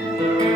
Thank you.